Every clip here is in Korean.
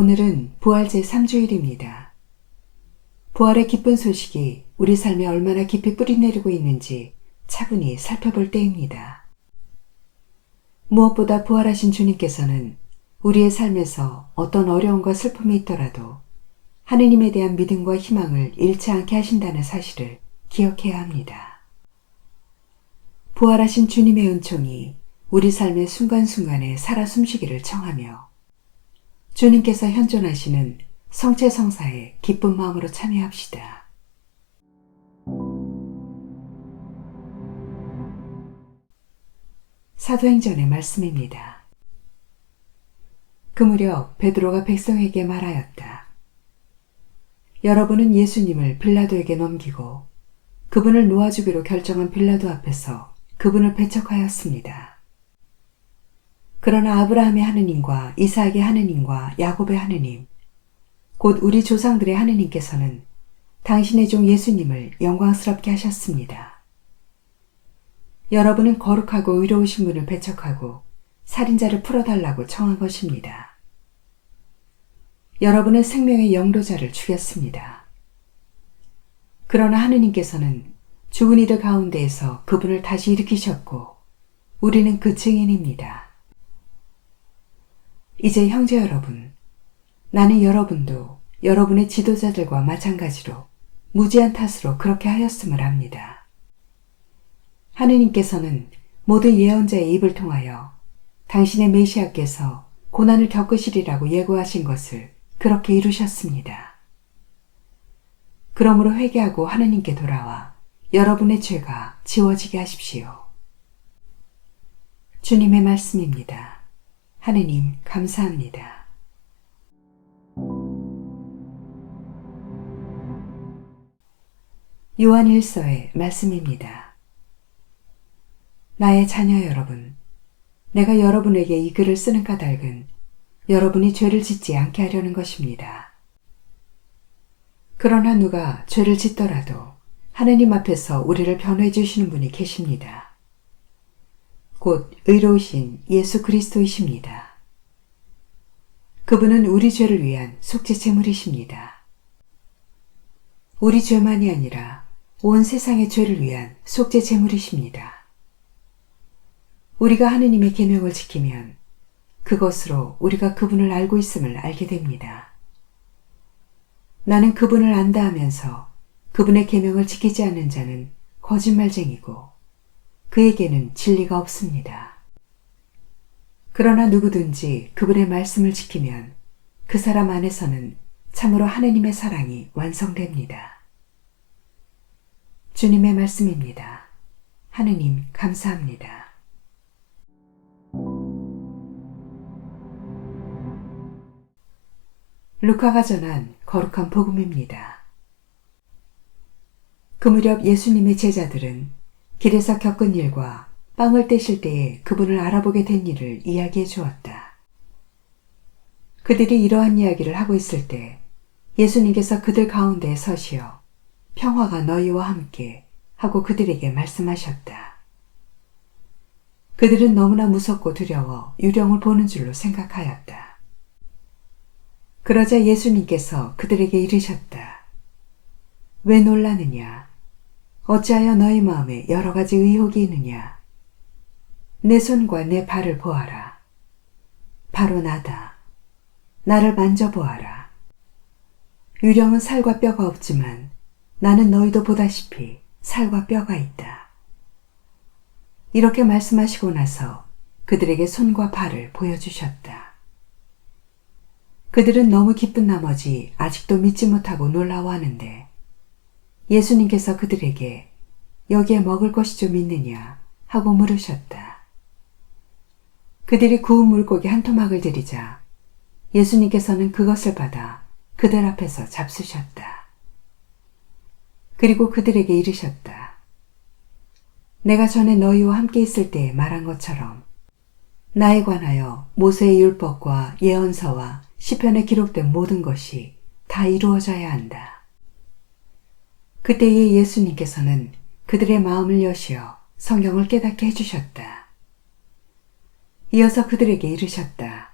오늘은 부활 제3주일입니다. 부활의 기쁜 소식이 우리 삶에 얼마나 깊이 뿌리내리고 있는지 차분히 살펴볼 때입니다. 무엇보다 부활하신 주님께서는 우리의 삶에서 어떤 어려움과 슬픔이 있더라도 하느님에 대한 믿음과 희망을 잃지 않게 하신다는 사실을 기억해야 합니다. 부활하신 주님의 은총이 우리 삶의 순간순간에 살아 숨쉬기를 청하며 주님께서 현존하시는 성체성사에 기쁜 마음으로 참여합시다. 사도행전의 말씀입니다. 그 무렵 베드로가 백성에게 말하였다. 여러분은 예수님을 빌라도에게 넘기고 그분을 놓아주기로 결정한 빌라도 앞에서 그분을 배척하였습니다. 그러나 아브라함의 하느님과 이삭의 하느님과 야곱의 하느님, 곧 우리 조상들의 하느님께서는 당신의 종 예수님을 영광스럽게 하셨습니다. 여러분은 거룩하고 의로우신 분을 배척하고 살인자를 풀어달라고 청한 것입니다. 여러분은 생명의 영도자를 죽였습니다. 그러나 하느님께서는 죽은 이들 가운데에서 그분을 다시 일으키셨고 우리는 그 증인입니다. 이제 형제 여러분, 나는 여러분도 여러분의 지도자들과 마찬가지로 무지한 탓으로 그렇게 하였음을 압니다. 하느님께서는 모든 예언자의 입을 통하여 당신의 메시아께서 고난을 겪으시리라고 예고하신 것을 그렇게 이루셨습니다. 그러므로 회개하고 하느님께 돌아와 여러분의 죄가 지워지게 하십시오. 주님의 말씀입니다. 하느님 감사합니다. 요한 1서의 말씀입니다. 나의 자녀 여러분, 내가 여러분에게 이 글을 쓰는 까닭은 여러분이 죄를 짓지 않게 하려는 것입니다. 그러나 누가 죄를 짓더라도 하느님 앞에서 우리를 변호해 주시는 분이 계십니다. 곧 의로우신 예수 그리스도이십니다. 그분은 우리 죄를 위한 속죄 제물이십니다. 우리 죄만이 아니라 온 세상의 죄를 위한 속죄 제물이십니다. 우리가 하느님의 계명을 지키면 그것으로 우리가 그분을 알고 있음을 알게 됩니다. 나는 그분을 안다 하면서 그분의 계명을 지키지 않는 자는 거짓말쟁이고 그에게는 진리가 없습니다. 그러나 누구든지 그분의 말씀을 지키면 그 사람 안에서는 참으로 하느님의 사랑이 완성됩니다. 주님의 말씀입니다. 하느님 감사합니다. 루카가 전한 거룩한 복음입니다. 그 무렵 예수님의 제자들은 길에서 겪은 일과 빵을 떼실 때에 그분을 알아보게 된 일을 이야기해 주었다. 그들이 이러한 이야기를 하고 있을 때 예수님께서 그들 가운데에 서시어 평화가 너희와 함께 하고 그들에게 말씀하셨다. 그들은 너무나 무섭고 두려워 유령을 보는 줄로 생각하였다. 그러자 예수님께서 그들에게 이르셨다. 왜 놀라느냐? 어찌하여 너희 마음에 여러 가지 의혹이 있느냐? 내 손과 내 발을 보아라. 바로 나다. 나를 만져보아라. 유령은 살과 뼈가 없지만 나는 너희도 보다시피 살과 뼈가 있다. 이렇게 말씀하시고 나서 그들에게 손과 발을 보여주셨다. 그들은 너무 기쁜 나머지 아직도 믿지 못하고 놀라워하는데 예수님께서 그들에게 여기에 먹을 것이 좀 있느냐 하고 물으셨다. 그들이 구운 물고기 한 토막을 드리자 예수님께서는 그것을 받아 그들 앞에서 잡수셨다. 그리고 그들에게 이르셨다. 내가 전에 너희와 함께 있을 때에 말한 것처럼 나에 관하여 모세의 율법과 예언서와 시편에 기록된 모든 것이 다 이루어져야 한다. 그때에 예수님께서는 그들의 마음을 여시어 성경을 깨닫게 해주셨다. 이어서 그들에게 이르셨다.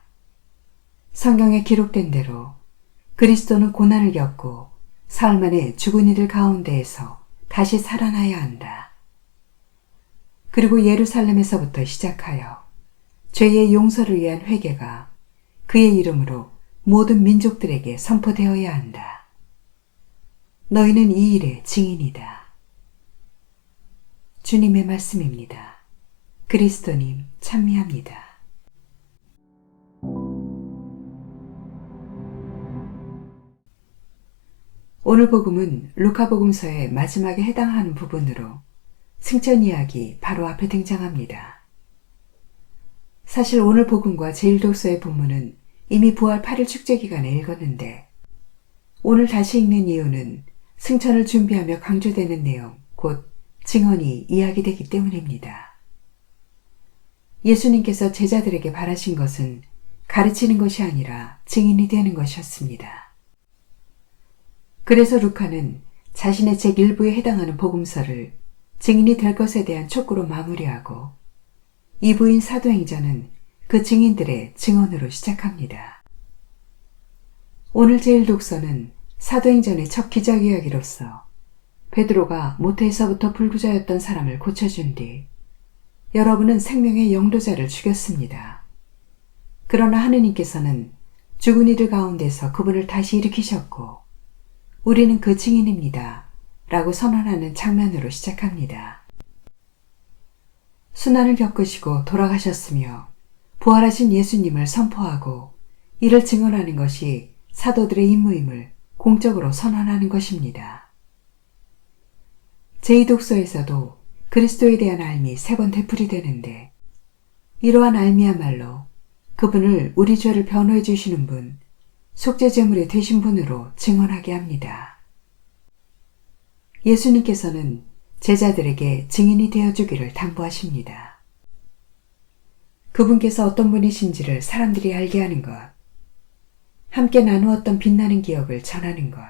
성경에 기록된 대로 그리스도는 고난을 겪고 사흘 만에 죽은 이들 가운데에서 다시 살아나야 한다. 그리고 예루살렘에서부터 시작하여 죄의 용서를 위한 회개가 그의 이름으로 모든 민족들에게 선포되어야 한다. 너희는 이 일의 증인이다. 주님의 말씀입니다. 그리스도님 찬미합니다. 오늘 복음은 루카복음서의 마지막에 해당하는 부분으로 승천 이야기 바로 앞에 등장합니다. 사실 오늘 복음과 제1독서의 본문은 이미 부활 8일 축제 기간에 읽었는데 오늘 다시 읽는 이유는 승천을 준비하며 강조되는 내용, 곧 증언이 이야기되기 때문입니다. 예수님께서 제자들에게 바라신 것은 가르치는 것이 아니라 증인이 되는 것이었습니다. 그래서 루카는 자신의 책 1부에 해당하는 복음서를 증인이 될 것에 대한 촉구로 마무리하고 2부인 사도행전은 그 증인들의 증언으로 시작합니다. 오늘 제1독서는 사도행전의 첫 기적 이야기로서 베드로가 모태에서부터 불구자였던 사람을 고쳐준 뒤 여러분은 생명의 영도자를 죽였습니다. 그러나 하느님께서는 죽은 이들 가운데서 그분을 다시 일으키셨고 우리는 그 증인입니다. 라고 선언하는 장면으로 시작합니다. 순환을 겪으시고 돌아가셨으며 부활하신 예수님을 선포하고 이를 증언하는 것이 사도들의 임무임을 공적으로 선언하는 것입니다. 제2독서에서도 그리스도에 대한 알미 3번 되풀이 되는데 이러한 알미야말로 그분을 우리 죄를 변호해 주시는 분, 속죄제물이 되신 분으로 증언하게 합니다. 예수님께서는 제자들에게 증인이 되어주기를 당부하십니다. 그분께서 어떤 분이신지를 사람들이 알게 하는 것, 함께 나누었던 빛나는 기억을 전하는 것,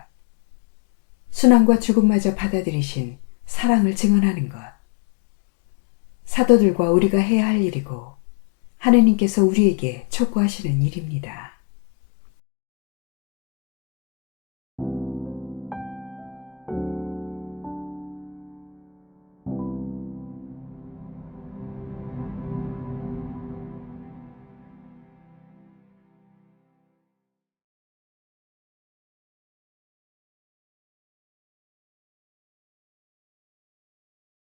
순환과 죽음마저 받아들이신 사랑을 증언하는 것, 사도들과 우리가 해야 할 일이고 하느님께서 우리에게 촉구하시는 일입니다.